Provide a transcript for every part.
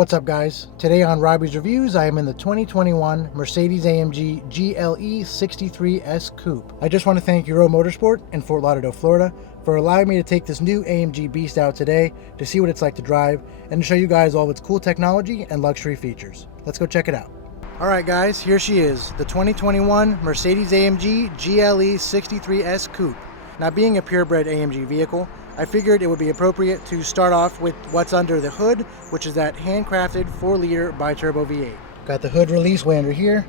What's up guys? Today on Robbie's Reviews, I am in the 2021 Mercedes-AMG GLE 63 S Coupe. I just want to thank Euro Motorsport in Fort Lauderdale, Florida for allowing me to take this new AMG beast out today to see what it's like to drive and to show you guys all of its cool technology and luxury features. Let's go check it out. Alright guys, here she is, the 2021 Mercedes-AMG GLE 63 S Coupe. Now being a purebred AMG vehicle, I figured it would be appropriate to start off with what's under the hood, which is that handcrafted 4-liter bi-turbo V8. Got the hood release way under here.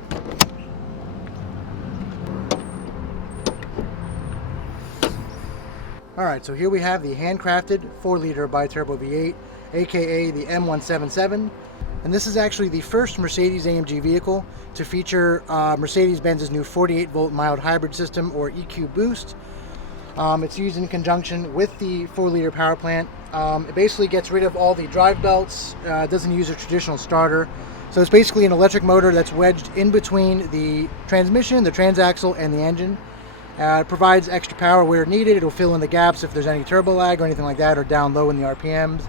Alright, so here we have the handcrafted 4-liter bi-turbo V8, aka the M177. And this is actually the first Mercedes-AMG vehicle to feature Mercedes-Benz's new 48-volt mild hybrid system, or EQ Boost. It's used in conjunction with the 4-liter power plant. It basically gets rid of all the drive belts, doesn't use a traditional starter. So it's basically an electric motor that's wedged in between the transmission, the transaxle, and the engine. It provides extra power where needed. It'll fill in the gaps if there's any turbo lag or anything like that, or down low in the RPMs.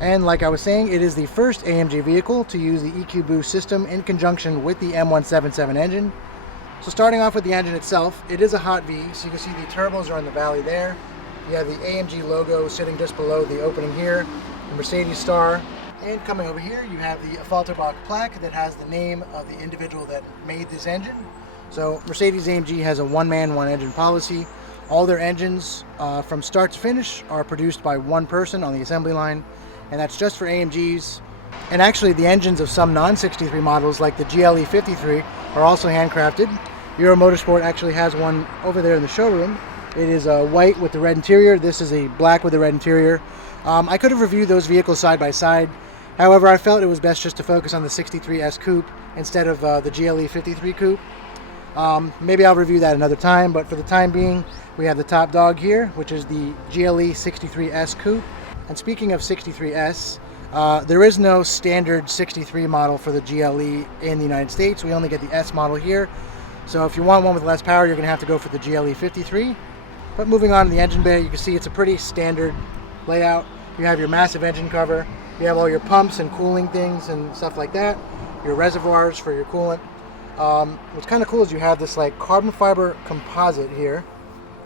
And like I was saying, it is the first AMG vehicle to use the EQ Boost system in conjunction with the M177 engine. So starting off with the engine itself, it is a hot V, so you can see the turbos are in the valley there. You have the AMG logo sitting just below the opening here, the Mercedes star, and coming over here you have the Infotainment plaque that has the name of the individual that made this engine. So Mercedes-AMG has a one-man, one-engine policy. All their engines from start to finish are produced by one person on the assembly line, and that's just for AMGs. And actually the engines of some non-63 models like the GLE 53 are also handcrafted. Euro Motorsport actually has one over there in the showroom. It is a white with the red interior. This is a black with the red interior. I could have reviewed those vehicles side by side. However, I felt it was best just to focus on the 63 S Coupe instead of the GLE 53 Coupe. Maybe I'll review that another time, but for the time being, we have the top dog here, which is the GLE 63 S Coupe. And speaking of 63S, there is no standard 63 model for the GLE in the United States. We only get the S model here. So if you want one with less power, you're going to have to go for the GLE 53. But moving on to the engine bay, you can see it's a pretty standard layout. You have your massive engine cover. You have all your pumps and cooling things and stuff like that. Your reservoirs for your coolant. What's kind of cool is you have this like carbon fiber composite here.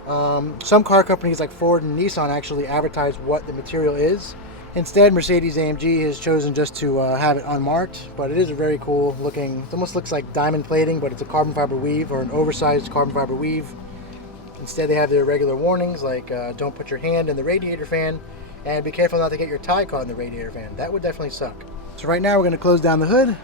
Some car companies like Ford and Nissan actually advertise what the material is. Instead, Mercedes-AMG has chosen just to have it unmarked, but it is a very cool looking, it almost looks like diamond plating, but it's a carbon fiber weave, or an oversized carbon fiber weave. Instead, they have their regular warnings like don't put your hand in the radiator fan, and be careful not to get your tie caught in the radiator fan. That would definitely suck. So right now we're going to close down the hood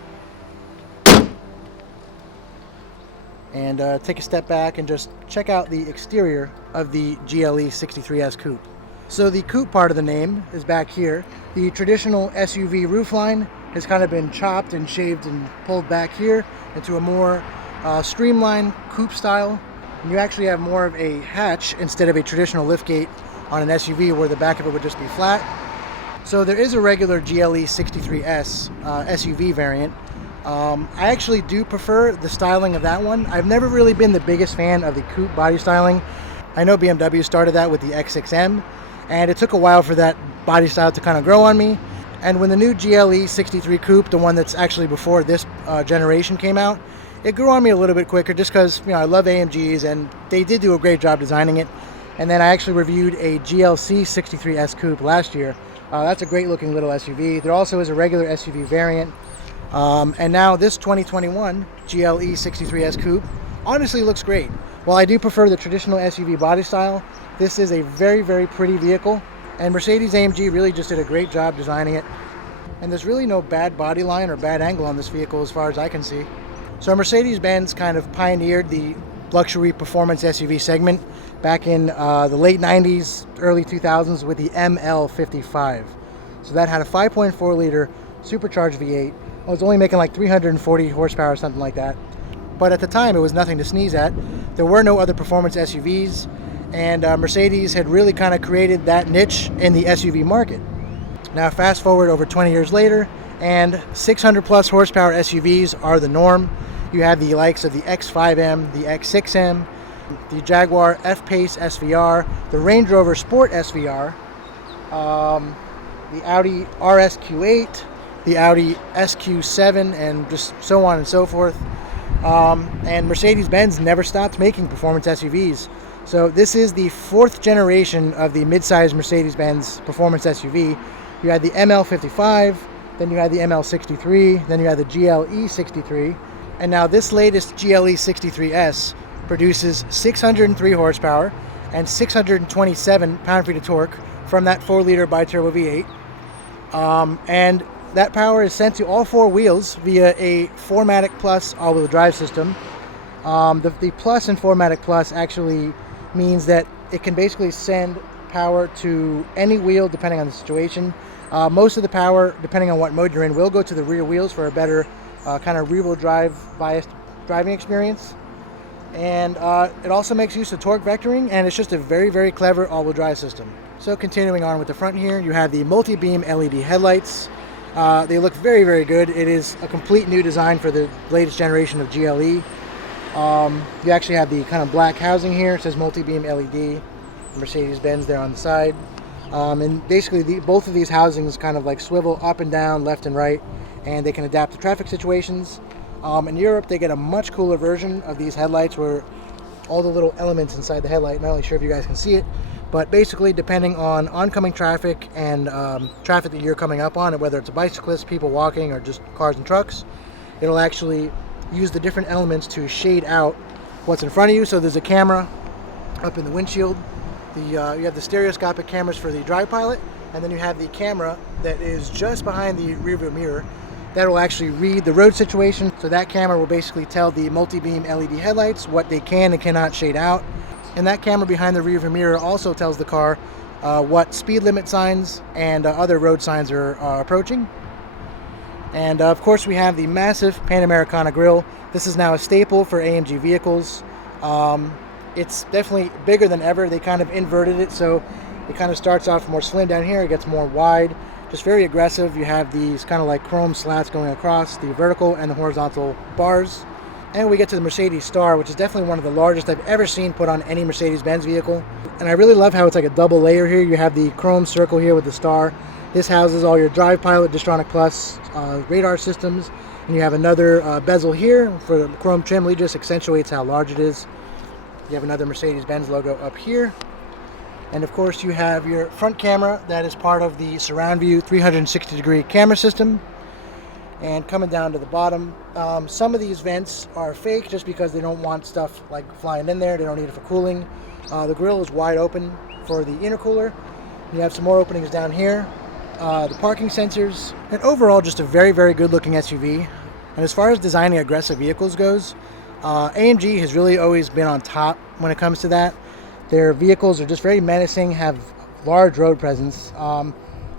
and take a step back and just check out the exterior of the GLE 63 S Coupe. So the coupe part of the name is back here. The traditional SUV roofline has kind of been chopped and shaved and pulled back here into a more streamlined coupe style. And you actually have more of a hatch instead of a traditional liftgate on an SUV where the back of it would just be flat. So there is a regular GLE 63S SUV variant. I actually do prefer the styling of that one. I've never really been the biggest fan of the coupe body styling. I know BMW started that with the X6M, and it took a while for that body style to kind of grow on me. And when the new GLE 63 Coupe, the one that's actually before this generation, came out, it grew on me a little bit quicker just because, you know, I love AMGs and they did do a great job designing it. And then I actually reviewed a GLC 63 S Coupe last year. That's a great looking little SUV. There also is a regular SUV variant. And now this 2021 GLE 63 S Coupe honestly looks great. While I do prefer the traditional SUV body style, this is a very, very pretty vehicle, and Mercedes-AMG really just did a great job designing it. And there's really no bad body line or bad angle on this vehicle as far as I can see. So Mercedes-Benz kind of pioneered the luxury performance SUV segment back in the late 90s, early 2000s with the ML55. So that had a 5.4 liter supercharged V8. It was only making like 340 horsepower or something like that. But at the time, it was nothing to sneeze at. There were no other performance SUVs, and Mercedes had really kind of created that niche in the SUV market. Now fast forward over 20 years later, and 600 plus horsepower SUVs are the norm. You have the likes of the X5M, the X6M, the Jaguar F-Pace SVR, the Range Rover Sport SVR, the Audi RS Q8, the Audi SQ7, and just so on and so forth. And Mercedes-Benz never stopped making performance SUVs. So this is the 4th generation of the mid-size Mercedes-Benz performance SUV. You had the ML55, then you had the ML63, then you had the GLE 63, and now this latest GLE 63S produces 603 horsepower and 627 pound-feet of torque from that 4-liter bi-turbo V8. And that power is sent to all 4 wheels via a 4MATIC Plus all-wheel drive system. The Plus in 4MATIC Plus actually means that it can basically send power to any wheel depending on the situation. Most of the power, depending on what mode you're in, will go to the rear wheels for a better kind of rear-wheel drive biased driving experience. And it also makes use of torque vectoring, and it's just a very, very clever all-wheel drive system. So continuing on with the front here, you have the multi-beam LED headlights. They look very, very good. It is a complete new design for the latest generation of GLE. You actually have the kind of black housing here. It says multi-beam LED, Mercedes-Benz there on the side. And basically both of these housings kind of like swivel up and down, left and right, and they can adapt to traffic situations. In Europe, they get a much cooler version of these headlights where all the little elements inside the headlight, not really sure if you guys can see it, but basically depending on oncoming traffic and traffic that you're coming up on, whether it's a bicyclist, people walking, or just cars and trucks, it'll actually use the different elements to shade out what's in front of you. So there's a camera up in the windshield. You have the stereoscopic cameras for the Drive Pilot, and then you have the camera that is just behind the rearview mirror that will actually read the road situation. So that camera will basically tell the multi-beam LED headlights what they can and cannot shade out. And that camera behind the rearview mirror also tells the car what speed limit signs and other road signs are approaching. And of course we have the massive Panamericana grille. This is now a staple for AMG vehicles. It's definitely bigger than ever. They kind of inverted it, so it kind of starts off more slim down here, it gets more wide, just very aggressive. You have these kind of like chrome slats going across the vertical and the horizontal bars. And we get to the Mercedes Star, which is definitely one of the largest I've ever seen put on any Mercedes-Benz vehicle. And I really love how it's like a double layer here. You have the chrome circle here with the star. This houses all your Drive Pilot, Distronic Plus, radar systems. And you have another bezel here for the chrome trim. Really just accentuates how large it is. You have another Mercedes-Benz logo up here. And of course you have your front camera that is part of the surround view 360-degree camera system. And coming down to the bottom, some of these vents are fake just because they don't want stuff like flying in there. They don't need it for cooling. The grille is wide open for the intercooler. You have some more openings down here. The parking sensors, and overall just a very, very good looking SUV. And as far as designing aggressive vehicles goes, AMG has really always been on top when it comes to that. Their vehicles are just very menacing, have large road presence.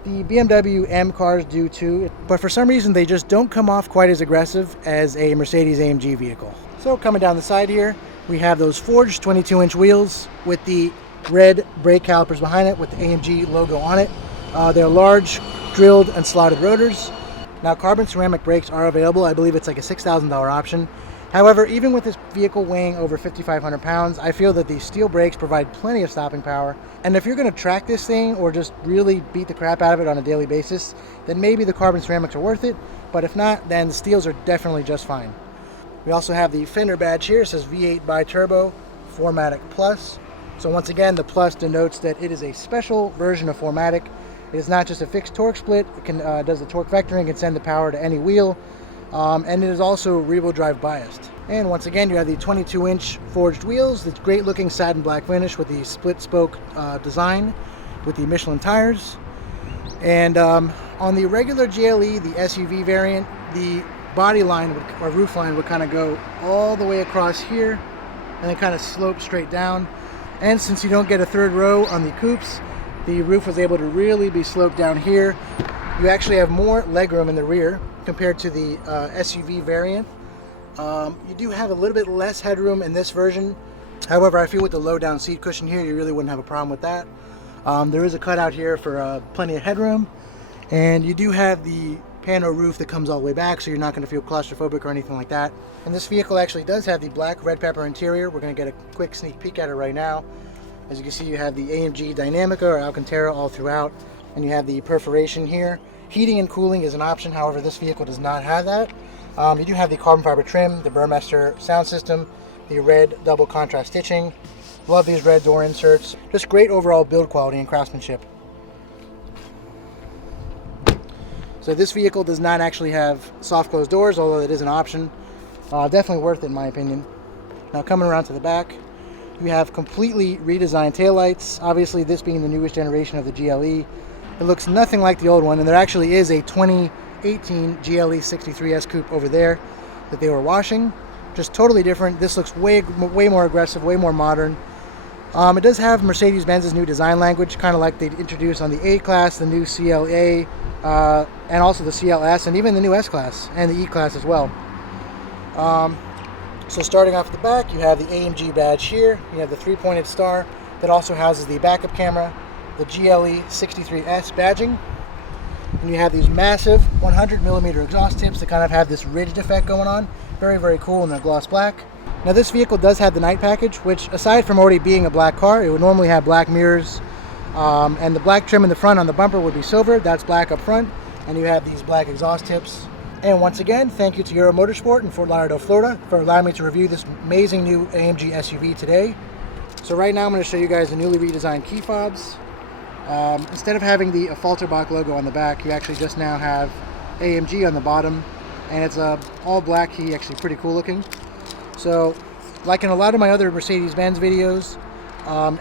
The BMW M cars do too, but for some reason they just don't come off quite as aggressive as a Mercedes-AMG vehicle. So coming down the side here, we have those forged 22-inch wheels with the red brake calipers behind it with the AMG logo on it. They're large, drilled and slotted rotors. Now carbon ceramic brakes are available. I believe it's like a $6,000 option. However, even with this vehicle weighing over 5,500 pounds, I feel that these steel brakes provide plenty of stopping power. And if you're going to track this thing or just really beat the crap out of it on a daily basis, then maybe the carbon ceramics are worth it. But if not, then the steels are definitely just fine. We also have the fender badge here. It says V8 bi-turbo 4MATIC Plus. So once again, the Plus denotes that it is a special version of 4MATIC. It is not just a fixed torque split. It does the torque vectoring, can send the power to any wheel. And it is also rear-wheel drive biased. And once again, you have the 22-inch forged wheels. It's great looking satin black finish with the split spoke design with the Michelin tires. And on the regular GLE, the SUV variant, the body line or roof line would kind of go all the way across here and then kind of slope straight down. And since you don't get a third row on the coupes, the roof was able to really be sloped down here. You actually have more legroom in the rear compared to the SUV variant. You do have a little bit less headroom in this version. However, I feel with the low down seat cushion here, you really wouldn't have a problem with that. There is a cutout here for plenty of headroom. And you do have the pano roof that comes all the way back, so you're not going to feel claustrophobic or anything like that. And this vehicle actually does have the black red pepper interior. We're going to get a quick sneak peek at it right now. As you can see, you have the AMG Dynamica or Alcantara all throughout. And you have the perforation here. Heating and cooling is an option, however this vehicle does not have that. You do have the carbon fiber trim, the Burmester sound system, the red double contrast stitching. Love these red door inserts. Just great overall build quality and craftsmanship. So this vehicle does not actually have soft closed doors, although it is an option. Definitely worth it in my opinion. Now coming around to the back, you have completely redesigned taillights. Obviously this being the newest generation of the GLE. It looks nothing like the old one, and there actually is a 2018 GLE 63 S Coupe over there that they were washing. Just totally different. This looks way more aggressive, way more modern. It does have Mercedes-Benz's new design language, kind of like they introduced on the A-Class, the new CLA, and also the CLS, and even the new S-Class, and the E-Class as well. So starting off at the back, you have the AMG badge here. You have the three-pointed star that also houses the backup camera, the GLE 63S badging. And you have these massive 100mm exhaust tips that kind of have this ridged effect going on. Very, very cool, and they're gloss black. Now this vehicle does have the night package, which aside from already being a black car, it would normally have black mirrors, and the black trim in the front on the bumper would be silver. That's black up front, and you have these black exhaust tips. And once again, thank you to Euro Motorsport in Fort Lauderdale, Florida for allowing me to review this amazing new AMG SUV today. So right now I'm going to show you guys the newly redesigned key fobs. Instead of having the Falterbach logo on the back, you actually just now have AMG on the bottom, and it's a all black key, actually pretty cool looking. So like in a lot of my other Mercedes-Benz videos,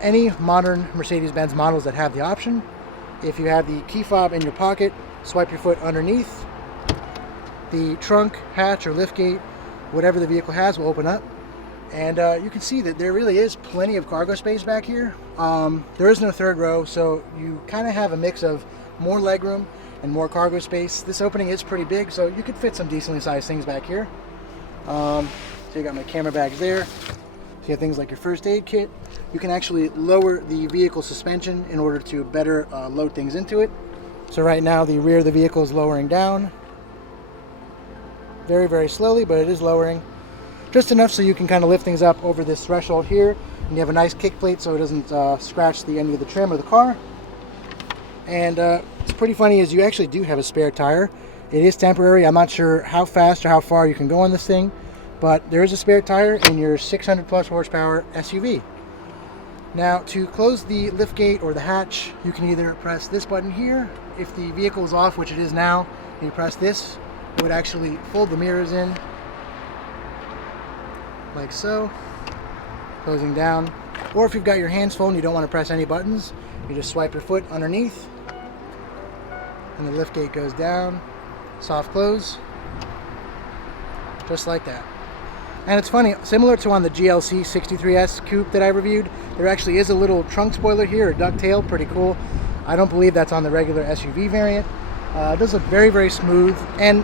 any modern Mercedes-Benz models that have the option, if you have the key fob in your pocket, swipe your foot underneath, the trunk, hatch, or liftgate, whatever the vehicle has, will open up. And you can see that there really is plenty of cargo space back here. There is no third row, so you kind of have a mix of more legroom and more cargo space. This opening is pretty big, so you could fit some decently sized things back here. So you got my camera bags there. So you have things like your first aid kit. You can actually lower the vehicle suspension in order to better load things into it. So right now the rear of the vehicle is lowering down. Very, very slowly, but it is lowering. Just enough so you can kind of lift things up over this threshold here. And you have a nice kick plate so it doesn't scratch the end of the trim or the car. And it's pretty funny is you actually do have a spare tire. It is temporary. I'm not sure how fast or how far you can go on this thing, but there is a spare tire in your 600 plus horsepower SUV. Now to close the liftgate or the hatch, you can either press this button here. If the vehicle is off, which it is now, and you press this, it would actually fold the mirrors in like so, closing down. Or if you've got your hands full and you don't want to press any buttons, you just swipe your foot underneath and the liftgate goes down, soft close, just like that. And it's funny, similar to on the GLC 63S Coupe that I reviewed, there actually is a little trunk spoiler here, a ducktail, pretty cool. I don't believe that's on the regular SUV variant. It does look very, very smooth. And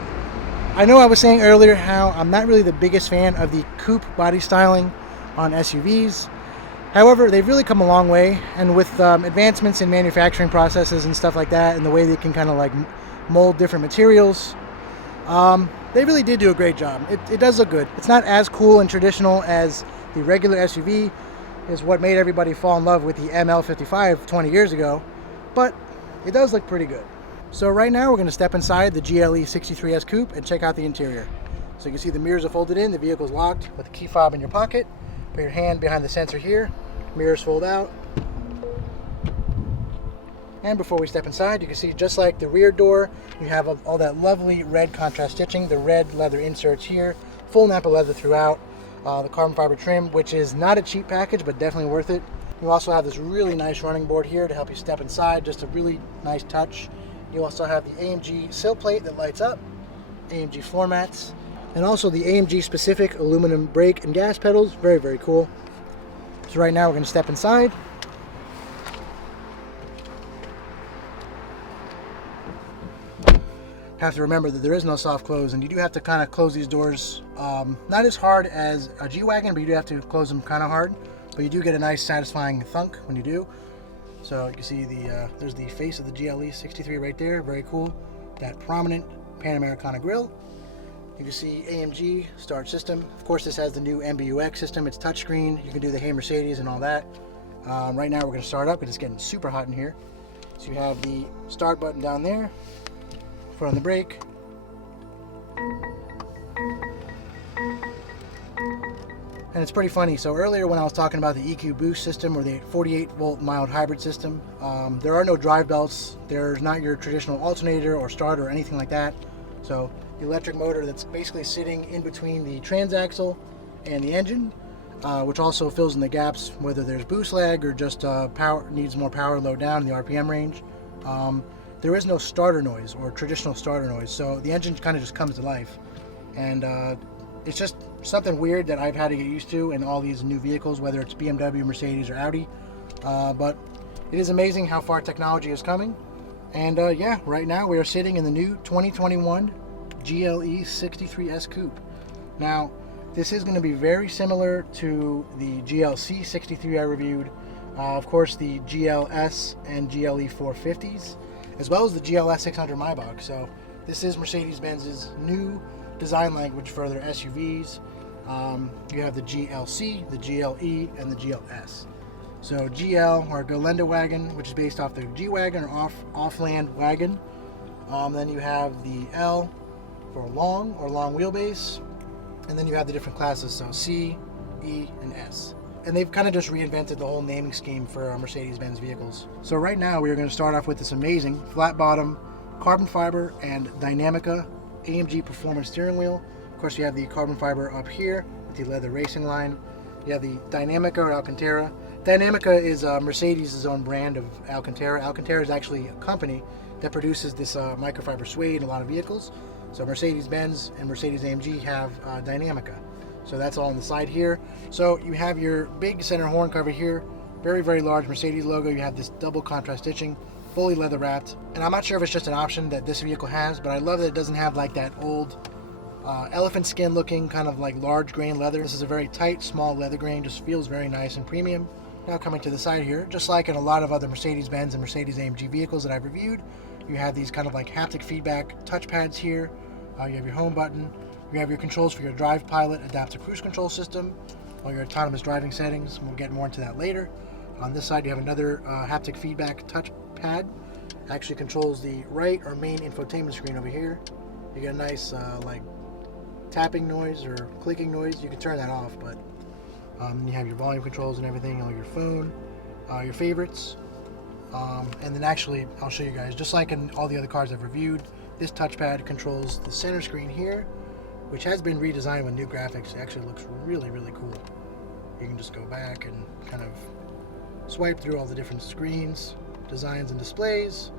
I know I was saying earlier how I'm not really the biggest fan of the coupe body styling on SUVs. However, they've really come a long way, and with advancements in manufacturing processes and stuff like that, and the way they can kind of like mold different materials, they really did do a great job. It does look good. It's not as cool and traditional as the regular SUV, is what made everybody fall in love with the ML55 20 years ago, but it does look pretty good. So right now we're going to step inside the GLE 63S Coupe and check out the interior. So you can see the mirrors are folded in, the vehicle is locked with the key fob in your pocket. Put your hand behind the sensor here, mirrors fold out. And before we step inside, you can see just like the rear door, you have all that lovely red contrast stitching, the red leather inserts here, full Napa leather throughout, the carbon fiber trim, which is not a cheap package, but definitely worth it. You also have this really nice running board here to help you step inside, just a really nice touch. You also have the AMG sill plate that lights up, AMG floor mats, and also the AMG specific aluminum brake and gas pedals. Very, very cool. So right now we're going to step inside. Have to remember that there is no soft close, and you do have to kind of close these doors, not as hard as a G-Wagon, but you do have to close them kind of hard. But you do get a nice satisfying thunk when you do. So you can see there's the face of the GLE 63 right there, very cool. That prominent Pan Americana grille. You can see AMG start system. Of course, this has the new MBUX system. It's touchscreen. You can do the Hey Mercedes and all that. Right now we're going to start up because it's getting super hot in here. So you have the start button down there. foot on the brake. And it's pretty funny. So earlier when I was talking about the EQ boost system or the 48 volt mild hybrid system, there are no drive belts. There's not your traditional alternator or starter or anything like that. So the electric motor that's basically sitting in between the transaxle and the engine, which also fills in the gaps whether there's boost lag or just power needs more power low down in the RPM range. There is no starter noise or traditional starter noise, so the engine kind of just comes to life. And it's just something weird that I've had to get used to in all these new vehicles, whether it's BMW, Mercedes, or Audi. But it is amazing how far technology is coming. And yeah, right now we are sitting in the new 2021 GLE 63 S Coupe. Now, this is going to be very similar to the GLC 63 I reviewed. Of course, the GLS and GLE 450s, as well as the GLS 600 Maybach. So this is Mercedes-Benz's new design language for their SUVs. You have the GLC, the GLE, and the GLS. So GL, or Gelände wagon, which is based off the G-Wagon or off-land wagon. Then you have the L for long or long wheelbase. And then you have the different classes, so C, E, and S. And they've kind of just reinvented the whole naming scheme for Mercedes-Benz vehicles. So right now we are going to start off with this amazing flat bottom carbon fiber and Dynamica AMG performance steering wheel. Of course, you have the carbon fiber up here with the leather racing line. You have the Dynamica or Alcantara. Dynamica is Mercedes' own brand of Alcantara. Alcantara is actually a company that produces this microfiber suede in a lot of vehicles. So Mercedes-Benz and Mercedes-AMG have Dynamica. So that's all on the side here. So you have your big center horn cover here, very, very large Mercedes logo. You have this double contrast stitching, fully leather wrapped. And I'm not sure if it's just an option that this vehicle has, but I love that it doesn't have like that old elephant skin looking kind of like large grain leather. This is a very tight, small leather grain, just feels very nice and premium. Now coming to the side here, just like in a lot of other Mercedes-Benz and Mercedes-AMG vehicles that I've reviewed, you have these kind of like haptic feedback touch pads here. You have your home button. You have your controls for your Drive Pilot adaptive cruise control system, or your autonomous driving settings. We'll get more into that later. On this side, you have another haptic feedback touch pad. Actually controls the right or main infotainment screen over here. You get a nice like tapping noise or clicking noise. You can turn that off, but you have your volume controls and everything on your phone, your favorites. And then actually, I'll show you guys, just like in all the other cars I've reviewed, this touchpad controls the center screen here, which has been redesigned with new graphics. It actually looks really, really cool. You can just go back and kind of swipe through all the different screens, designs, and displays.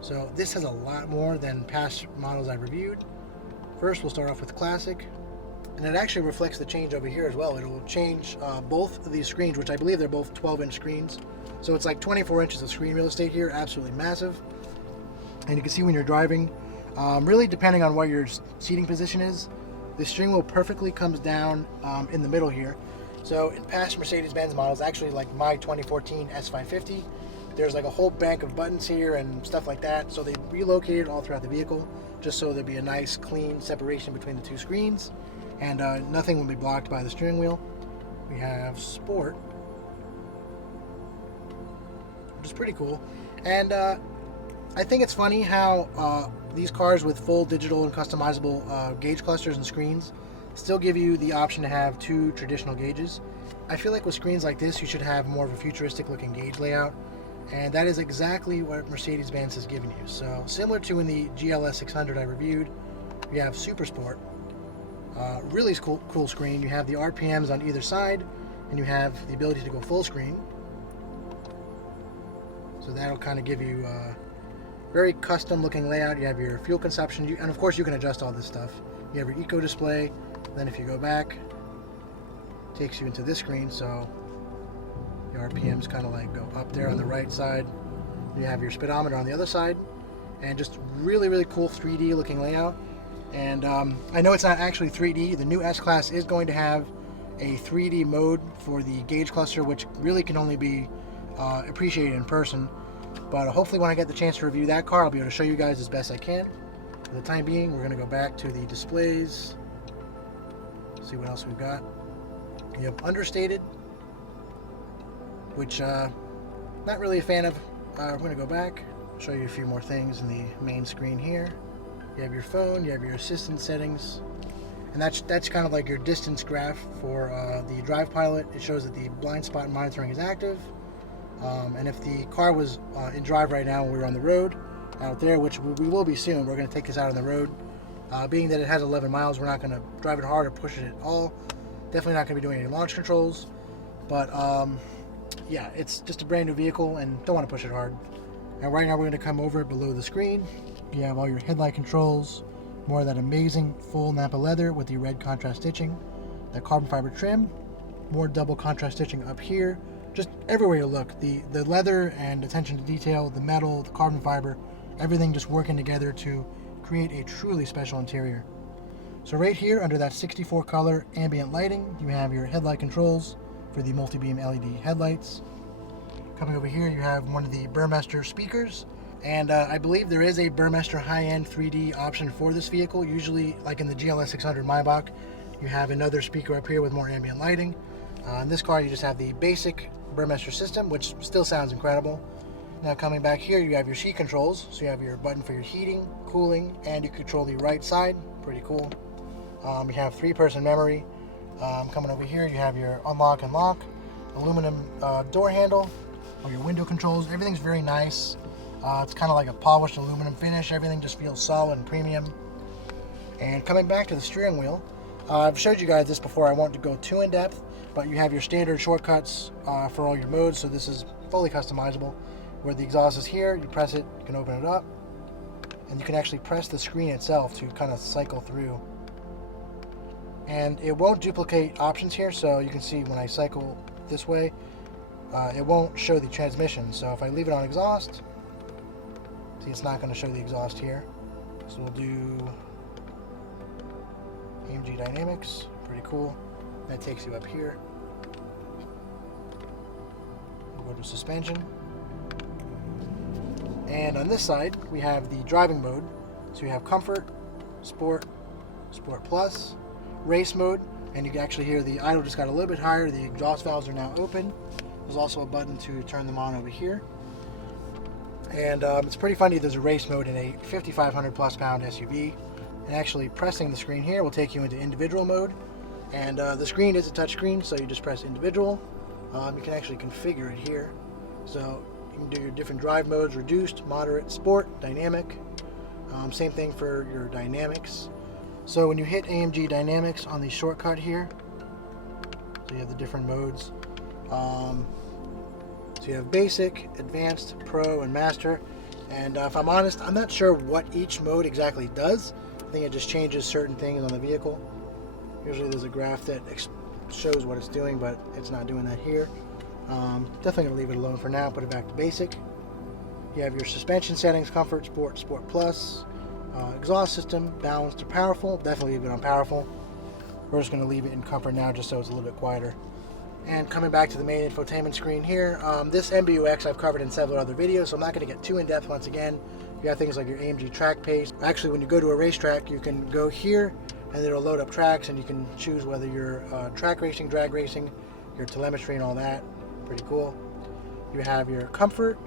So this has a lot more than past models I've reviewed. First, we'll start off with Classic. And it actually reflects the change over here as well. It will change both of these screens, which I believe they're both 12-inch screens. So it's like 24 inches of screen real estate here, absolutely massive. And you can see when you're driving, really depending on what your seating position is, the steering wheel perfectly comes down in the middle here. So in past Mercedes-Benz models, actually like my 2014 S550, there's like a whole bank of buttons here and stuff like that. So they relocated all throughout the vehicle just so there'd be a nice clean separation between the two screens, and nothing will be blocked by the steering wheel. We have Sport, which is pretty cool. And I think it's funny how these cars with full digital and customizable gauge clusters and screens still give you the option to have two traditional gauges. I feel like with screens like this, you should have more of a futuristic looking gauge layout, and that is exactly what Mercedes-Benz has given you. So similar to in the GLS 600 I reviewed, you have Super Sport, really cool screen. You have the RPMs on either side, and you have the ability to go full screen. So that'll kind of give you a very custom looking layout. You have your fuel consumption, and of course you can adjust all this stuff. You have your eco display. Then if you go back, it takes you into this screen, so your RPMs kind of like go up there on the right side. You have your speedometer on the other side, and just really, really cool 3D looking layout. And I know it's not actually 3D. The new S-Class is going to have a 3D mode for the gauge cluster, which really can only be appreciated in person. But hopefully when I get the chance to review that car, I'll be able to show you guys as best I can. For the time being, we're going to go back to the displays, see what else we've got. You have understated, which not really a fan of. We're going to go back, show you a few more things in the main screen here. You have your phone, you have your assistant settings, and that's kind of like your distance graph for the Drive Pilot. It shows that the blind spot monitoring is active, and if the car was in drive right now and we were on the road out there, which we will be soon, we're going to take this out on the road. Being that it has 11 miles, we're not going to drive it hard or push it at all. Definitely not going to be doing any launch controls, but yeah, it's just a brand new vehicle and don't want to push it hard. And right now we're going to come over below the screen. You have all your headlight controls, more of that amazing full Napa leather with the red contrast stitching, that carbon fiber trim, more double contrast stitching up here. Just everywhere you look, the leather and attention to detail, the metal, the carbon fiber, everything just working together to create a truly special interior. So right here under that 64 color ambient lighting, you have your headlight controls for the multi-beam LED headlights. Coming over here, you have one of the Burmester speakers, and I believe there is a Burmester high-end 3D option for this vehicle. Usually, like in the GLS 600 Maybach, you have another speaker up here with more ambient lighting. In this car, you just have the basic Burmester system, which still sounds incredible. Now coming back here, you have your seat controls. So you have your button for your heating, cooling, and you control the right side. Pretty cool. You have 3-person memory. Coming over here, you have your unlock and lock, aluminum door handle, or your window controls. Everything's very nice. It's kind of like a polished aluminum finish. Everything just feels solid and premium. And coming back to the steering wheel, I've showed you guys this before. I won't go too in depth, but you have your standard shortcuts for all your modes. So this is fully customizable. Where the exhaust is here, you press it, you can open it up, and you can actually press the screen itself to kind of cycle through. And it won't duplicate options here, so you can see when I cycle this way, it won't show the transmission. So if I leave it on exhaust, see, it's not going to show the exhaust here. So we'll do AMG Dynamics, pretty cool. That takes you up here. We'll go to suspension. And on this side, we have the driving mode. So you have Comfort, Sport, Sport Plus, Race mode, and you can actually hear the idle just got a little bit higher. The exhaust valves are now open. There's also a button to turn them on over here. And it's pretty funny, there's a race mode in a 5,500 plus pound SUV. And actually pressing the screen here will take you into individual mode. And the screen is a touch screen, so you just press individual. You can actually configure it here. So you can do your different drive modes: reduced, moderate, sport, dynamic. Same thing for your dynamics. So when you hit AMG Dynamics on the shortcut here, so you have the different modes. So you have basic, advanced, pro, and master. And if I'm honest, I'm not sure what each mode exactly does. I think it just changes certain things on the vehicle. Usually there's a graph that shows what it's doing, but it's not doing that here. Definitely going to leave it alone for now, put it back to basic. You have your suspension settings: comfort, sport, sport plus, exhaust system, balanced to powerful. Definitely leave it on powerful. We're just going to leave it in comfort now just so it's a little bit quieter. And coming back to the main infotainment screen here, this MBUX I've covered in several other videos, so I'm not going to get too in depth once again. You have things like your AMG track pace. Actually, when you go to a racetrack, you can go here and it'll load up tracks, and you can choose whether you're track racing, drag racing, your telemetry and all that. Pretty cool. You have your comfort.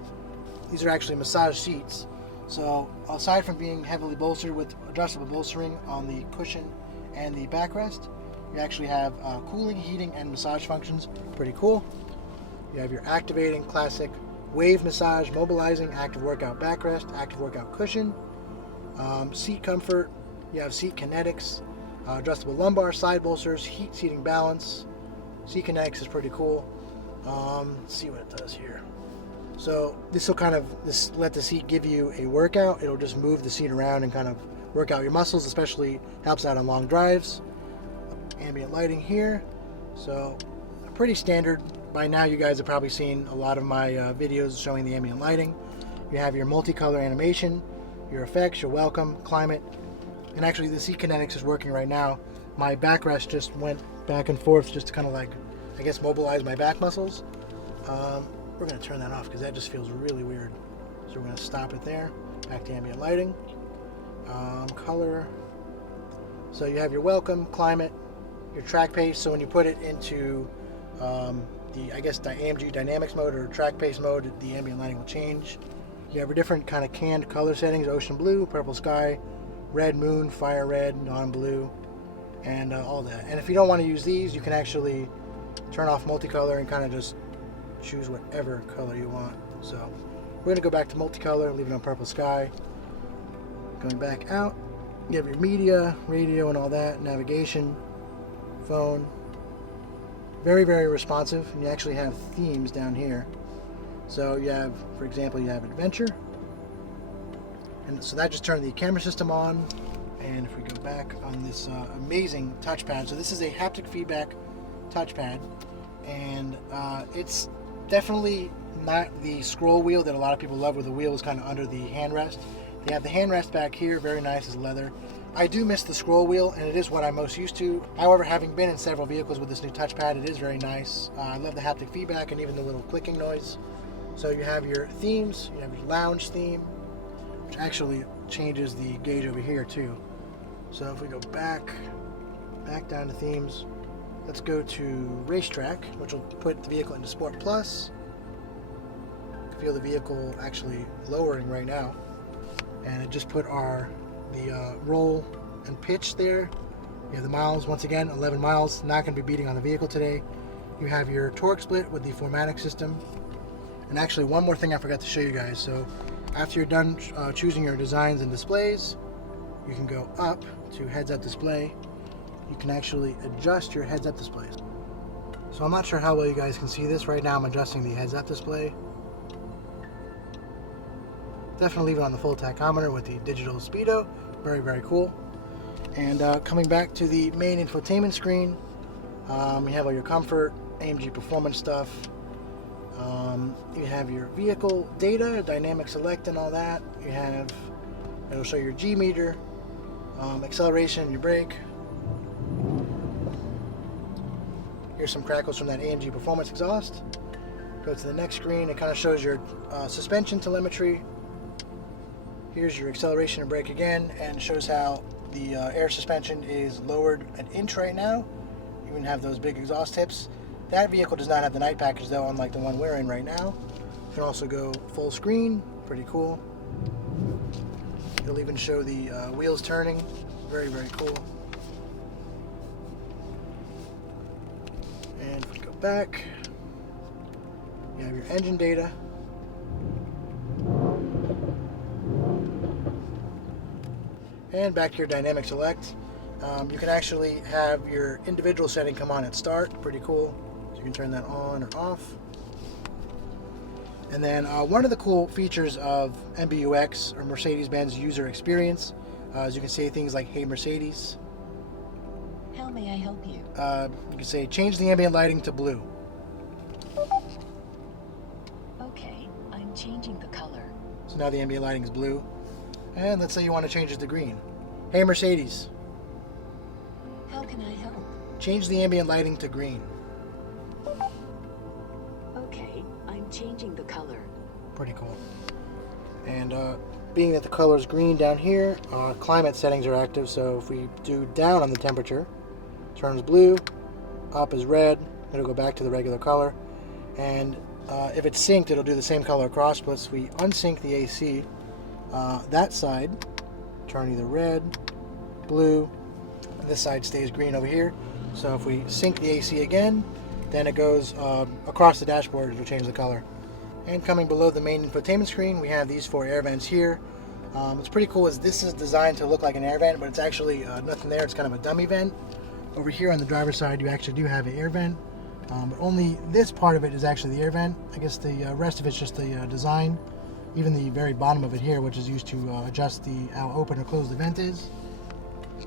These are actually massage seats. So aside from being heavily bolstered with adjustable bolstering on the cushion and the backrest, you actually have cooling, heating, and massage functions. Pretty cool. You have your activating classic wave massage, mobilizing, active workout backrest, active workout cushion, seat comfort. You have seat kinetics, adjustable lumbar, side bolsters, heat seating balance. Seat kinetics is pretty cool. Let's see what it does here. So this will kind of let the seat give you a workout. It'll just move the seat around and kind of work out your muscles, especially helps out on long drives. Ambient lighting here. So pretty standard. By now you guys have probably seen a lot of my videos showing the ambient lighting. You have your multicolor animation, your effects, your welcome, climate, and actually the seat kinetics is working right now. My backrest just went back and forth just to kind of like, I guess, mobilize my back muscles. We're going to turn that off because that just feels really weird. So we're going to stop it there. Back to ambient lighting. Color. So you have your welcome, climate, your track pace. So when you put it into the, I guess, the AMG Dynamics mode or track pace mode, the ambient lighting will change. You have your different kind of canned color settings: ocean blue, purple sky, red moon, fire red, neon blue, and all that. And if you don't want to use these, you can actually turn off multicolor and kind of just choose whatever color you want. So we're going to go back to multicolor, leave it on purple sky. Going back out, you have your media, radio, and all that, navigation, phone. Very, very responsive, and you actually have themes down here. So you have, for example, you have adventure, and so that just turned the camera system on. And if we go back on this amazing touchpad, so this is a haptic feedback touchpad, and it's definitely not the scroll wheel that a lot of people love, where the wheel is kind of under the handrest. They have the handrest back here, very nice, as leather. I do miss the scroll wheel, and it is what I'm most used to. However, having been in several vehicles with this new touchpad, it is very nice. I love the haptic feedback and even the little clicking noise. So you have your themes, you have your lounge theme, which actually changes the gauge over here too. So if we go back down to themes, let's go to racetrack, which will put the vehicle into Sport Plus. You can feel the vehicle actually lowering right now. And it just put the roll and pitch there. You have the miles, once again, 11 miles, not going to be beating on the vehicle today. You have your torque split with the 4MATIC system. And actually, one more thing I forgot to show you guys. So after you're done choosing your designs and displays, you can go up to heads-up display. You can actually adjust your heads-up displays. So I'm not sure how well you guys can see this. Right now I'm adjusting the heads-up display. Definitely leave it on the full tachometer with the digital speedo. Very, very cool. And coming back to the main infotainment screen, you have all your comfort, AMG performance stuff. You have your vehicle data, dynamic select and all that. It'll show your G meter, acceleration, your brake. Here's some crackles from that AMG performance exhaust. Go to the next screen, it kind of shows your suspension telemetry. Here's your acceleration and brake again, and shows how the air suspension is lowered an inch right now. You even have those big exhaust tips. That vehicle does not have the night package though, unlike the one we're in right now. You can also go full screen, pretty cool. It'll even show the wheels turning, very, very cool. And if we go back, you have your engine data. And back to your dynamic select. You can actually have your individual setting come on at start, pretty cool. So you can turn that on or off. And then one of the cool features of MBUX, or Mercedes-Benz user experience, is you can say things like, "Hey Mercedes." How may I help you? You can say, "Change the ambient lighting to blue." Okay, I'm changing the color. So now the ambient lighting is blue. And let's say you want to change it to green. "Hey Mercedes, How can I help? change the ambient lighting to green." Okay, I'm changing the color. Pretty cool. And being that the color is green down here, climate settings are active. So if we do down on the temperature, turns blue, up is red, it'll go back to the regular color. And if it's synced, it'll do the same color across. But if we unsync the AC, that side turn either red, blue, and this side stays green over here. So if we sync the AC again, then it goes across the dashboard, it'll change the color. And coming below the main infotainment screen, we have these 4 air vents here. What's pretty cool is this is designed to look like an air vent, but it's actually nothing there. It's kind of a dummy vent. Over here on the driver's side, you actually do have an air vent, but only this part of it is actually the air vent. I guess the rest of it's just the design. Even the very bottom of it here, which is used to adjust how open or closed the vent is.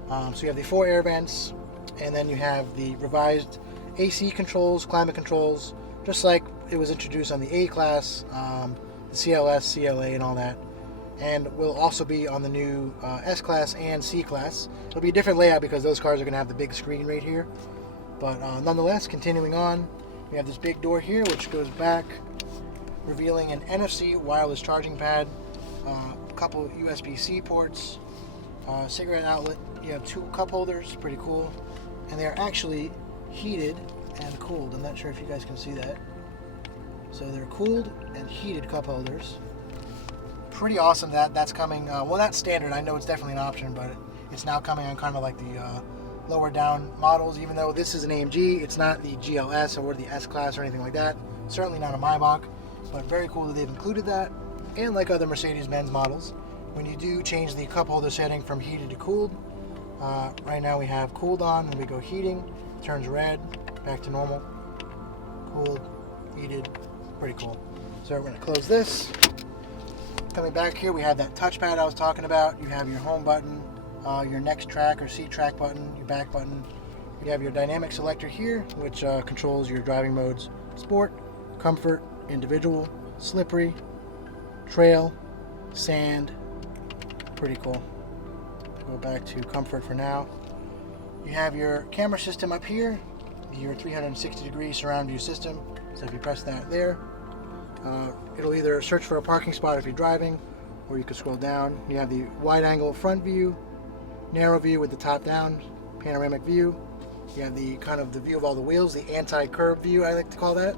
So you have the 4 air vents, and then you have the revised AC controls, climate controls, just like it was introduced on the A-Class, the CLS, CLA, and all that. And will also be on the new S-Class and C-Class. It'll be a different layout because those cars are going to have the big screen right here. But nonetheless, continuing on, we have this big door here, which goes back, revealing an NFC wireless charging pad, a couple USB-C ports, cigarette outlet. You have 2 cup holders, pretty cool. And they're actually heated and cooled. I'm not sure if you guys can see that. So they're cooled and heated cup holders. pretty awesome that that's coming. Well, not standard. I know it's definitely an option, but it's now coming on kind of like the lower down models. Even though this is an AMG, it's not the GLS or the S class or anything like that. Certainly not a Maybach, but very cool that they've included that. And like other Mercedes-Benz models, when you do change the cup holder setting from heated to cooled, right now we have cooled on. When we go heating, turns red, back to normal. Cooled, heated, pretty cool. So we're going to close this. Coming back here, we have that touchpad I was talking about. You have your home button, your next track or seat track button, your back button. You have your dynamic selector here, which controls your driving modes: sport, comfort, individual, slippery, trail, sand. Pretty cool. Go back to comfort for now. You have your camera system up here, your 360-degree surround view system. So if you press that there, it'll either search for a parking spot if you're driving, or you can scroll down. You have the wide angle front view, narrow view with the top down, panoramic view. You have the kind of the view of all the wheels, the anti-curve view I like to call that.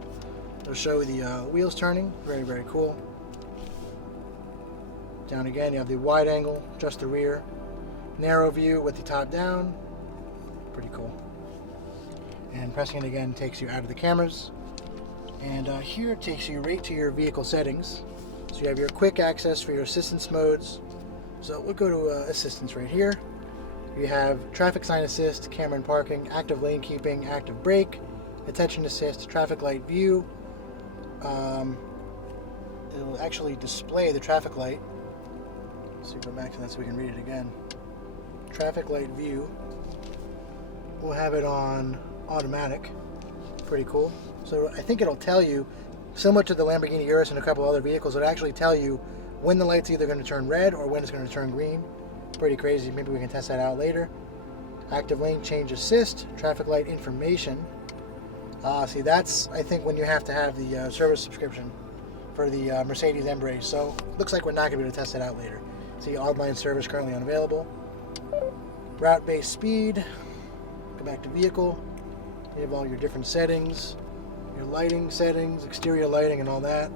It'll show the wheels turning. Very, very cool. Down again, you have the wide angle, just the rear. Narrow view with the top down. Pretty cool. And pressing it again takes you out of the cameras. And here it takes you right to your vehicle settings. So you have your quick access for your assistance modes. So we'll go to assistance right here. You have traffic sign assist, camera and parking, active lane keeping, active brake, attention assist, traffic light view. It'll actually display the traffic light. So go back to that so we can read it again. Traffic light view. We'll have it on automatic. Pretty cool. So I think it'll tell you, similar to the Lamborghini Urus and a couple other vehicles, it'll actually tell you when the light's either going to turn red or when it's going to turn green. Pretty crazy. Maybe we can test that out later. Active lane change assist, traffic light information. See, that's, I think, when you have to have the service subscription for the Mercedes Embrace. So looks like we're not going to be able to test it out later. See, online service currently unavailable. Route-based speed. Go back to vehicle. You have all your different settings, your lighting settings, exterior lighting and all that.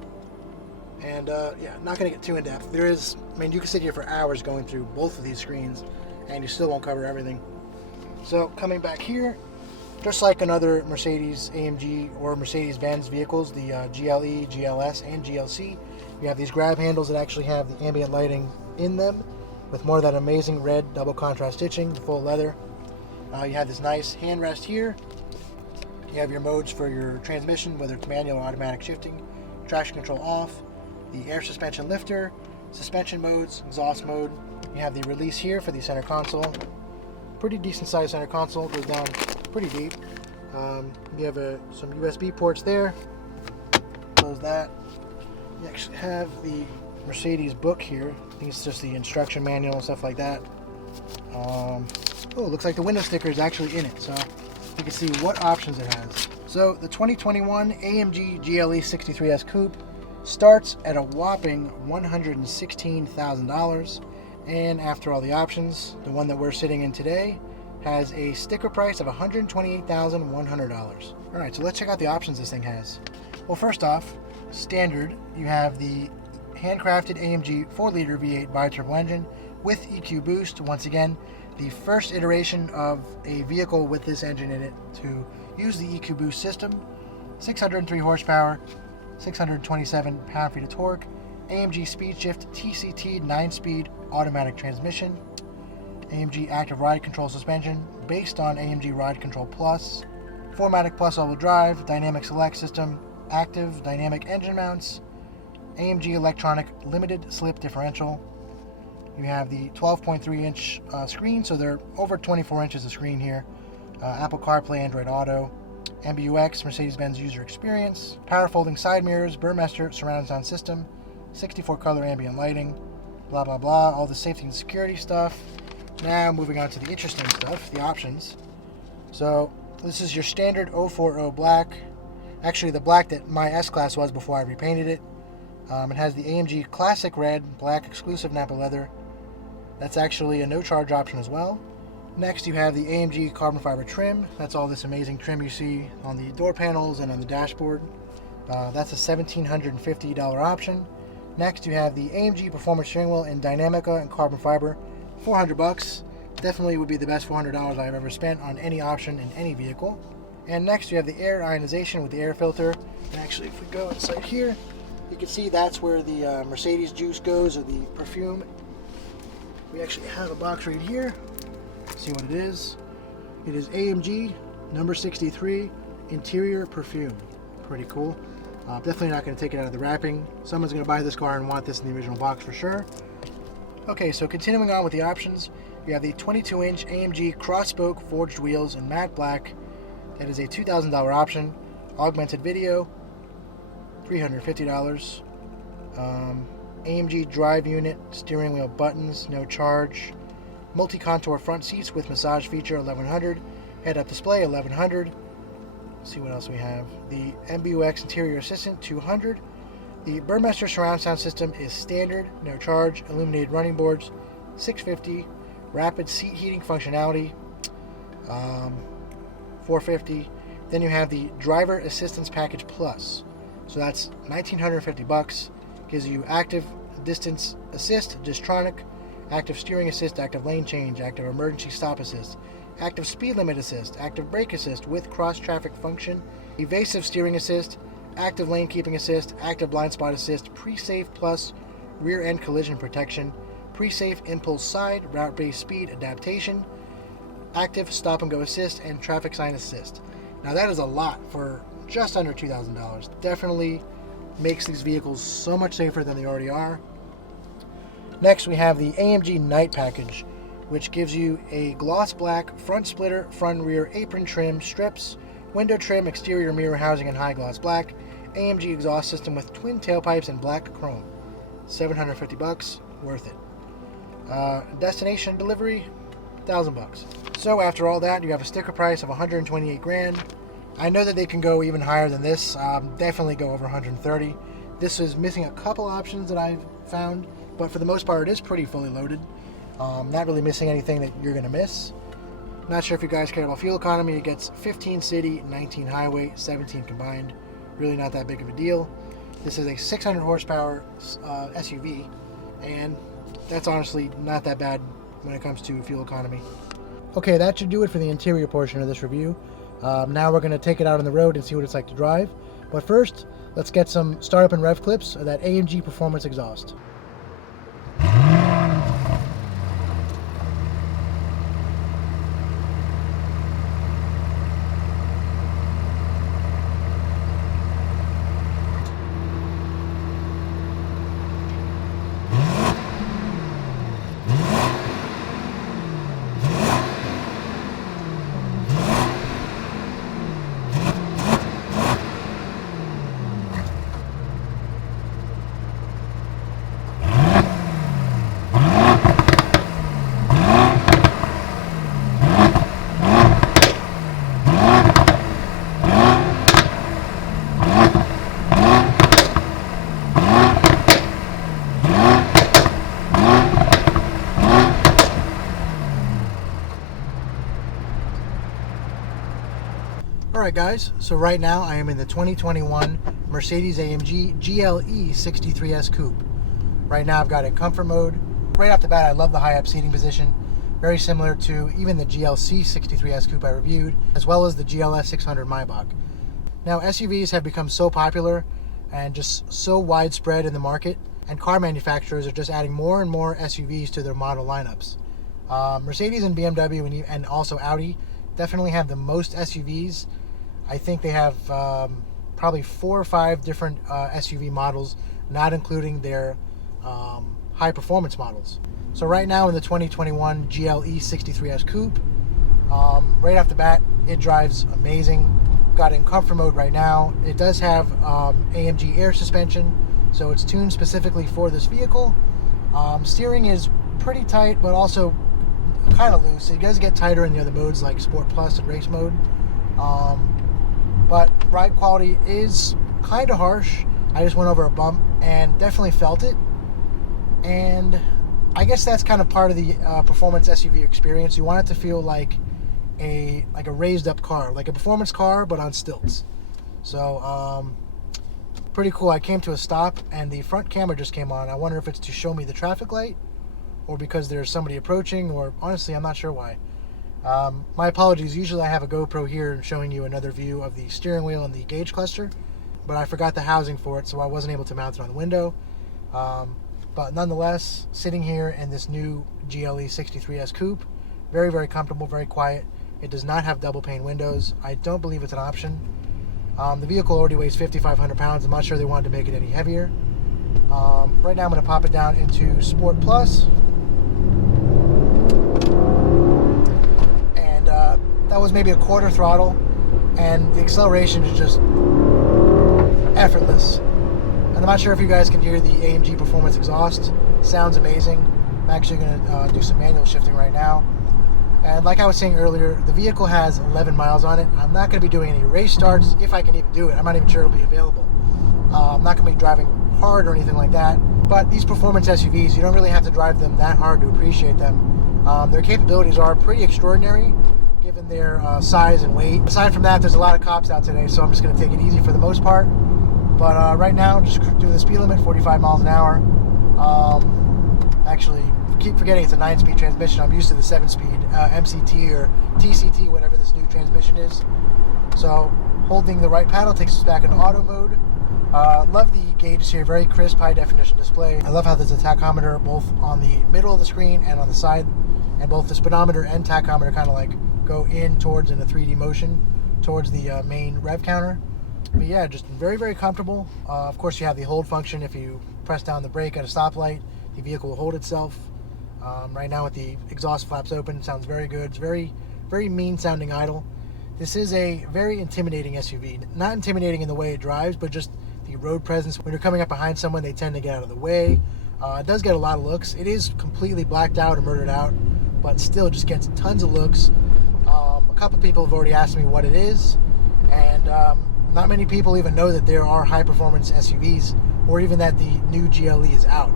And yeah, not going to get too in depth. There is, I mean, you can sit here for hours going through both of these screens and you still won't cover everything. So coming back here, just like another Mercedes-AMG or Mercedes-Benz vehicles, the GLE, GLS, and GLC, you have these grab handles that actually have the ambient lighting in them with more of that amazing red double contrast stitching, the full leather. You have this nice hand rest here. You have your modes for your transmission, whether it's manual or automatic shifting, traction control off, the air suspension lifter, suspension modes, exhaust mode. You have the release here for the center console. Pretty decent sized center console, goes down pretty deep. You have some USB ports there. Close that. You actually have the Mercedes book here. I think it's just the instruction manual and stuff like that. Oh, looks like the window sticker is actually in it, so you can see what options it has. So the 2021 AMG GLE 63 S Coupe starts at a whopping $116,000, and after all the options, the one that we're sitting in today has a sticker price of $128,100. Alright, so let's check out the options this thing has. Well, first off, standard, you have the handcrafted AMG 4-liter V8 bi-turbo engine with EQ boost. Once again, the first iteration of a vehicle with this engine in it to use the EQ boost system. 603 horsepower, 627 pound-feet of torque, AMG Speed Shift TCT 9-speed automatic transmission, AMG Active Ride Control suspension based on AMG Ride Control Plus, 4MATIC Plus all-wheel drive, dynamic select system, active dynamic engine mounts, AMG electronic limited slip differential. You have the 12.3-inch screen, so they're over 24 inches of screen here. Apple CarPlay, Android Auto, MBUX, Mercedes-Benz user experience, power folding side mirrors, Burmester surround sound system, 64 color ambient lighting, blah blah blah, all the safety and security stuff. Now moving on to the interesting stuff, the options. So this is your standard 040 black, actually the black that my S-Class was before I repainted it. It has the AMG Classic Red, black exclusive Napa leather. That's actually a no charge option as well. Next you have the AMG carbon fiber trim. That's all this amazing trim you see on the door panels and on the dashboard. That's a $1,750 option. Next, you have the AMG Performance Steering Wheel in Dynamica and carbon fiber, $400. Definitely would be the best $400 I've ever spent on any option in any vehicle. And next, you have the air ionization with the air filter. And actually, if we go inside here, you can see that's where the Mercedes juice goes, or the perfume. We actually have a box right here. See what it is. It is AMG number 63 interior perfume. Pretty cool. Definitely not going to take it out of the wrapping. Someone's going to buy this car and want this in the original box for sure. Okay, so continuing on with the options, you have the 22-inch AMG cross-spoke forged wheels in matte black. That is a $2,000 option. Augmented video, $350. AMG drive unit, steering wheel buttons, no charge. Multi-contour front seats with massage feature, $1,100. Head-up display, $1,100. Let's see what else we have. The MBUX interior assistant, $200. The Burmester surround sound system is standard, no charge. Illuminated running boards, $650. Rapid seat heating functionality, $450. Then you have the driver assistance package plus, so that's $1,950. Gives you active distance assist, Distronic, active steering assist, active lane change, active emergency stop assist, active speed limit assist, active brake assist with cross traffic function, evasive steering assist, active lane keeping assist, active blind spot assist, pre-safe plus rear end collision protection, pre-safe impulse side, route based speed adaptation, active stop and go assist, and traffic sign assist. Now that is a lot for just under $2,000. Definitely makes these vehicles so much safer than they already are. Next, we have the AMG Night Package, which gives you a gloss black front splitter, front and rear apron trim, strips, window trim, exterior mirror housing in high gloss black, AMG exhaust system with twin tailpipes and black chrome. $750, worth it. Destination delivery, $1,000. So after all that, you have a sticker price of $128,000. I know that they can go even higher than this. Definitely go over 130. This is missing a couple options that I've found, but for the most part, it is pretty fully loaded. Not really missing anything that you're going to miss. Not sure if you guys care about fuel economy. It gets 15 city, 19 highway, 17 combined. Really not that big of a deal. This is a 600 horsepower SUV, and that's honestly not that bad when it comes to fuel economy. Okay, that should do it for the interior portion of this review. Now we're going to take it out on the road and see what it's like to drive. But first, let's get some startup and rev clips of that AMG Performance exhaust. Alright guys, so right now I am in the 2021 Mercedes-AMG GLE 63 S Coupe. Right now I've got it in comfort mode. Right off the bat, I love the high-up seating position. Very similar to even the GLC 63 S Coupe I reviewed, as well as the GLS 600 Maybach. Now SUVs have become so popular and just so widespread in the market, and car manufacturers are just adding more and more SUVs to their model lineups. Mercedes and BMW and also Audi definitely have the most SUVs. I think they have probably 4 or 5 different SUV models, not including their high performance models. So right now in the 2021 GLE 63 S Coupe, right off the bat, it drives amazing. Got it in comfort mode right now. It does have AMG air suspension, so it's tuned specifically for this vehicle. Steering is pretty tight, but also kind of loose. It does get tighter in the other modes like Sport Plus and Race Mode. But ride quality is kind of harsh. I just went over a bump and definitely felt it. And I guess that's kind of part of the performance SUV experience. You want it to feel like a raised up car, like a performance car, but on stilts. So Pretty cool. I came to a stop and the front camera just came on. I wonder if it's to show me the traffic light or because there's somebody approaching, or honestly, I'm not sure why. My apologies. Usually I have a GoPro here showing you another view of the steering wheel and the gauge cluster, but I forgot the housing for it, so I wasn't able to mount it on the window. But nonetheless, sitting here in this new GLE 63 S Coupe, very, very comfortable, very quiet. It does not have double pane windows. I don't believe it's an option. The vehicle already weighs 5,500 pounds. I'm not sure they wanted to make it any heavier. Right now I'm going to pop it down into Sport Plus. And that was maybe a quarter throttle. And the acceleration is just effortless. And I'm not sure if you guys can hear the AMG Performance exhaust. Sounds amazing. I'm actually going to do some manual shifting right now. And like I was saying earlier, the vehicle has 11 miles on it. I'm not going to be doing any race starts, if I can even do it. I'm not even sure it'll be available. I'm not going to be driving hard or anything like that. But these performance SUVs, you don't really have to drive them that hard to appreciate them. Their capabilities are pretty extraordinary, given their size and weight. Aside from that, there's a lot of cops out today, so I'm just going to take it easy for the most part. But right now, just doing the speed limit, 45 miles an hour. Actually, keep forgetting it's a 9-speed transmission. I'm used to the 7-speed MCT or TCT, whatever this new transmission is. So holding the right paddle takes us back into auto mode. Love the gauges here, very crisp, high definition display. I love how there's a tachometer both on the middle of the screen and on the side, and both the speedometer and tachometer kind of like go in towards in a 3D motion towards the main rev counter. But yeah, just very, very comfortable. Of course, you have the hold function. If you press down the brake at a stoplight, the vehicle will hold itself. Right now with the exhaust flaps open, it sounds very good. It's very, very mean sounding idle. This is a very intimidating SUV. Not intimidating in the way it drives, but just the road presence. When you're coming up behind someone, they tend to get out of the way. It does get a lot of looks. It is completely blacked out or murdered out, but still just gets tons of looks. A couple people have already asked me what it is, and not many people even know that there are high performance SUVs, or even that the new GLE is out.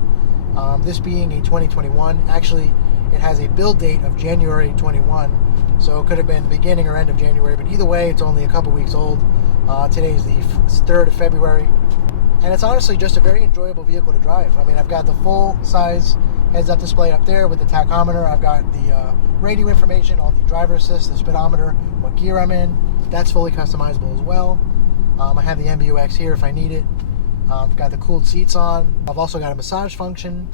This being a 2021, actually it has a build date of January 21, so it could have been beginning or end of January, but either way it's only a couple weeks old. Today is the 3rd of February, and it's honestly just a very enjoyable vehicle to drive. I mean, I've got the full size heads-up display up there with the tachometer. I've got the radio information, all the driver assist, the speedometer, what gear I'm in. That's fully customizable as well. I have the MBUX here if I need it. I've got the cooled seats on. I've also got a massage function.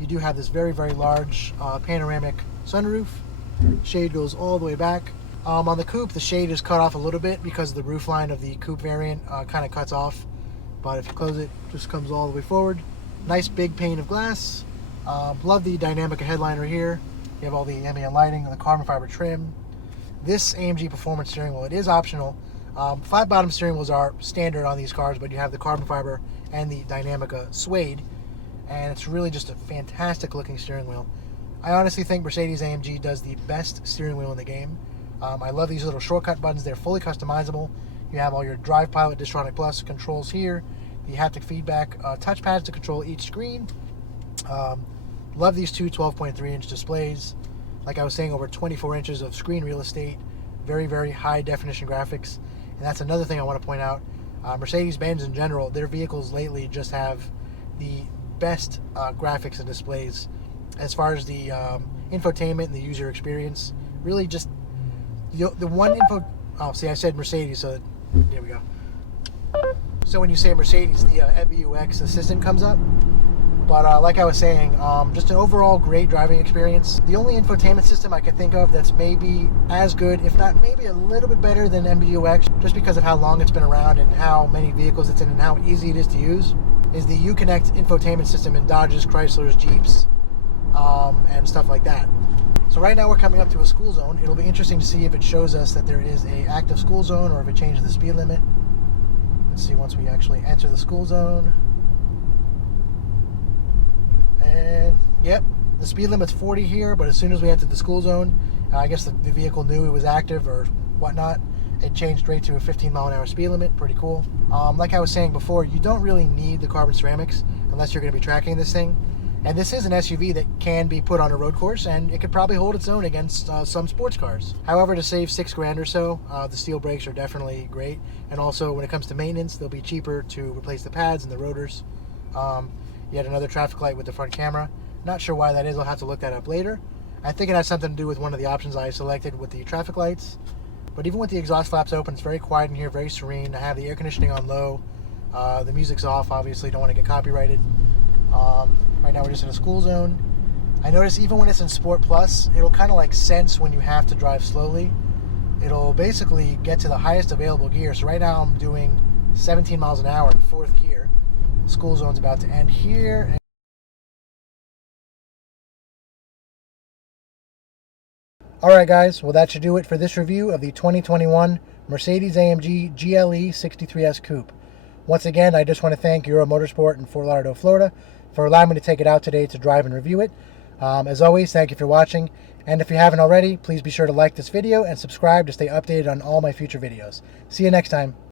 You do have this very, very large panoramic sunroof. Shade goes all the way back. On the Coupe, the shade is cut off a little bit because the roof line of the Coupe variant kind of cuts off. But if you close it, it just comes all the way forward. Nice big pane of glass. Love the dynamic headliner here. You have all the ambient lighting and the carbon fiber trim. This AMG Performance steering wheel, it is optional. 5 bottom steering wheels are standard on these cars, but you have the carbon fiber and the Dynamica suede, and it's really just a fantastic looking steering wheel. I honestly think Mercedes-AMG does the best steering wheel in the game. I love these little shortcut buttons. They're fully customizable. You have all your Drive Pilot Distronic Plus controls here, the haptic feedback touchpads to control each screen. Love these two 12.3-inch displays. Like I was saying, over 24 inches of screen real estate. Very, very high definition graphics. And that's another thing I want to point out. Mercedes-Benz in general, their vehicles lately just have the best graphics and displays as far as the infotainment and the user experience. Really just the one info... Oh, see, I said Mercedes, so there we go. So when you say Mercedes, the MBUX assistant comes up. But like I was saying, just an overall great driving experience. The only infotainment system I can think of that's maybe as good, if not maybe a little bit better than MBUX, just because of how long it's been around and how many vehicles it's in and how easy it is to use, is the Uconnect infotainment system in Dodges, Chryslers, Jeeps, and stuff like that. So right now we're coming up to a school zone. It'll be interesting to see if it shows us that there is a active school zone or if it changes the speed limit. Let's see once we actually enter the school zone. And yep, the speed limit's 40 here, but as soon as we entered the school zone, I guess the vehicle knew it was active or whatnot. It changed right to a 15-mile-an-hour speed limit. Pretty cool. Like I was saying before, you don't really need the carbon ceramics unless you're going to be tracking this thing. And this is an SUV that can be put on a road course, and it could probably hold its own against some sports cars. However, to save $6,000 or so, the steel brakes are definitely great. And also, when it comes to maintenance, they'll be cheaper to replace the pads and the rotors. Yet another traffic light with the front camera. Not sure why that is. I'll have to look that up later. I think it has something to do with one of the options I selected with the traffic lights. But even with the exhaust flaps open, it's very quiet in here, very serene. I have the air conditioning on low. The music's off, obviously, don't want to get copyrighted. Right now we're just in a school zone. I notice even when it's in Sport Plus, it'll kind of like sense when you have to drive slowly. It'll basically get to the highest available gear. So right now I'm doing 17 miles an hour in 4th gear. School zone's about to end here. Alright guys, well that should do it for this review of the 2021 Mercedes-AMG GLE 63S Coupe. Once again, I just want to thank Euro Motorsport in Fort Lauderdale, Florida for allowing me to take it out today to drive and review it. As always, thank you for watching, and if you haven't already, please be sure to like this video and subscribe to stay updated on all my future videos. See you next time.